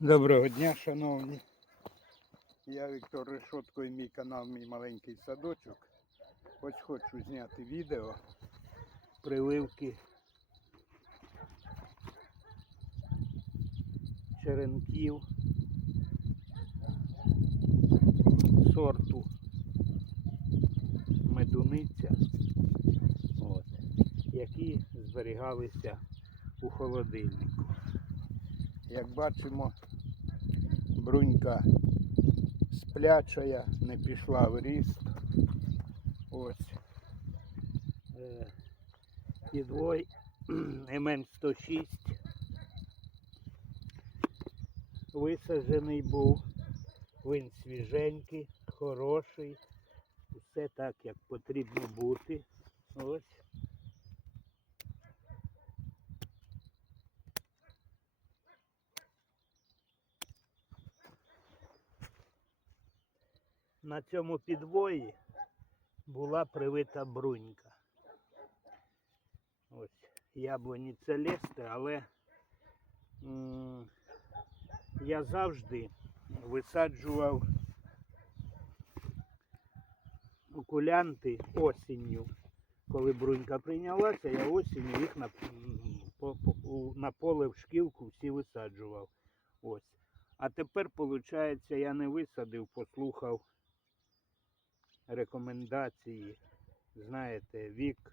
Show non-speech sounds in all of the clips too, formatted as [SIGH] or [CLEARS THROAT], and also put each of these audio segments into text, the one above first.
Доброго дня, шановні. Я Віктор Решотко і мій канал Мій маленький садочок. Ось хочу зняти відео прививки черенків сорту медуниця, от, які зберігалися у холодильнику. Як бачимо, брунька сплячая, не пішла в ріст. Ось. Е, Підвой [CLEARS THROAT] МН-106 висаджений був. Він свіженький, хороший. Все так, як потрібно бути. Ось. На цьому підвої була привита брунька. Ось яблуні целести, але м, я завжди висаджував окулянти осінню. Коли брунька прийнялася, я осінню їх на, по, по, на поле в шкілку всі висаджував. Ось. А тепер, виходить, я не висадив, послухав рекомендації. Знаєте, вік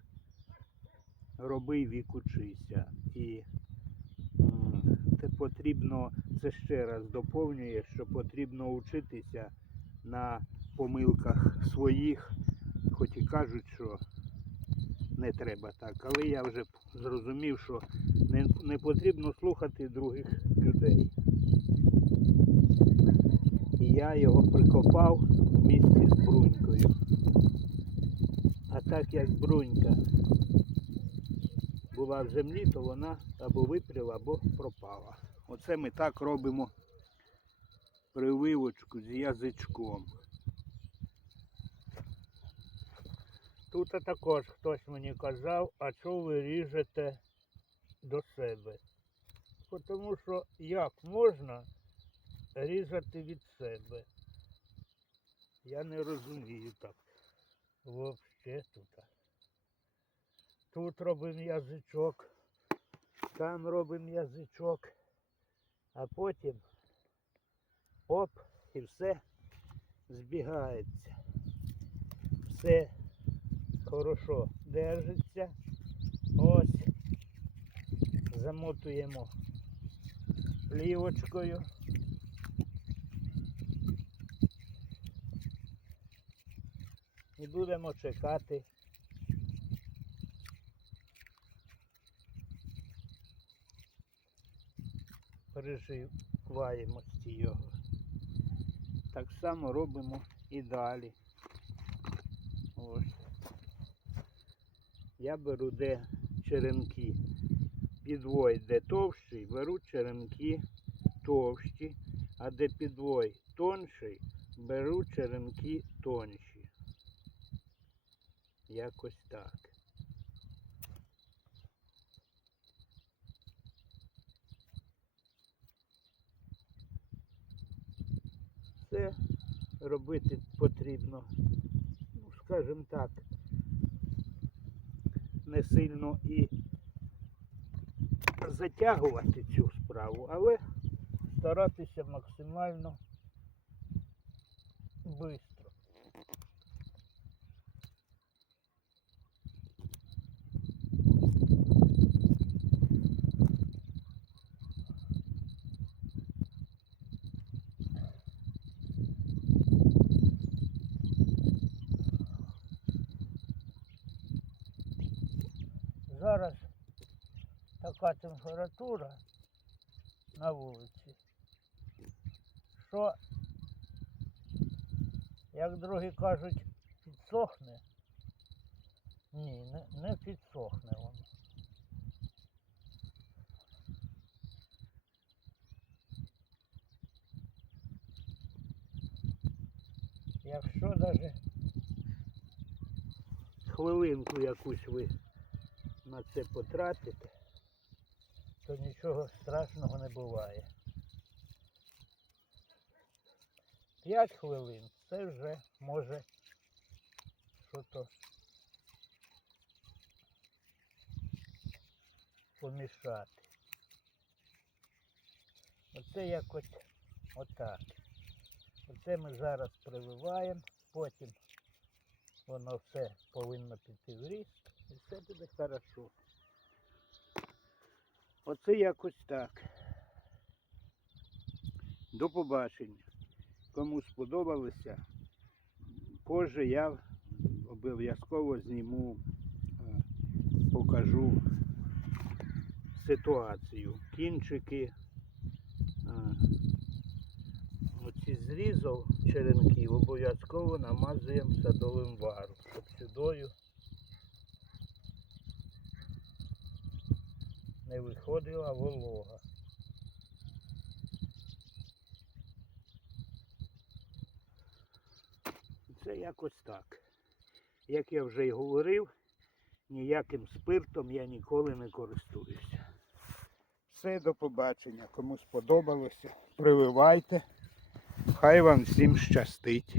роби, вік учися. І це потрібно, це ще раз доповнює, що потрібно учитися на помилках своїх, хоч і кажуть, що не треба так. Але я вже зрозумів, що не, не потрібно слухати других людей. І я його прикопав в місті з брунькою. А так як брунька була в землі, то вона або випріла, або пропала. Оце ми так робимо прививочку з язичком. Тут також хтось мені казав, а що ви ріжете до себе? Тому що як можна різати від себе? Я не розумію так. Вообще тут. Тут робимо язичок, там робимо язичок, а потім оп, і все збігається. Все хорошо держиться. Ось. Замотуємо плівочкою. І будемо чекати. Переживаємості його. Так само робимо і далі. Ось. Я беру де черенки. Підвой де товщий, беру черенки товщі, а де підвой тонший, беру черенки тонші. Якось так. Це робити потрібно, ну, скажімо так, не сильно і затягувати цю справу, але старатися максимально швидко. Зараз така температура на вулиці, що, як другі кажуть, підсохне. Ні, не, не підсохне воно. Якщо навіть хвилинку якусь ви на це потратите, то нічого страшного не буває. 5 хвилин це вже може що-то помішати. Оце якось отак. Оце ми зараз прививаємо, потім воно все повинно піти в ріст і все буде хорошо. Оце якось так. До побачення. Кому сподобалося, позже я обов'язково зніму, е, покажу ситуацію. Кінчики. е, Оці зрізав черенків обов'язково намазуємо садовим варом, щоб сюдою не виходила волога. Це якось так. Як я вже й говорив, ніяким спиртом я ніколи не користуюся. Все, до побачення. Кому сподобалося, прививайте. Хай вам всім щастить.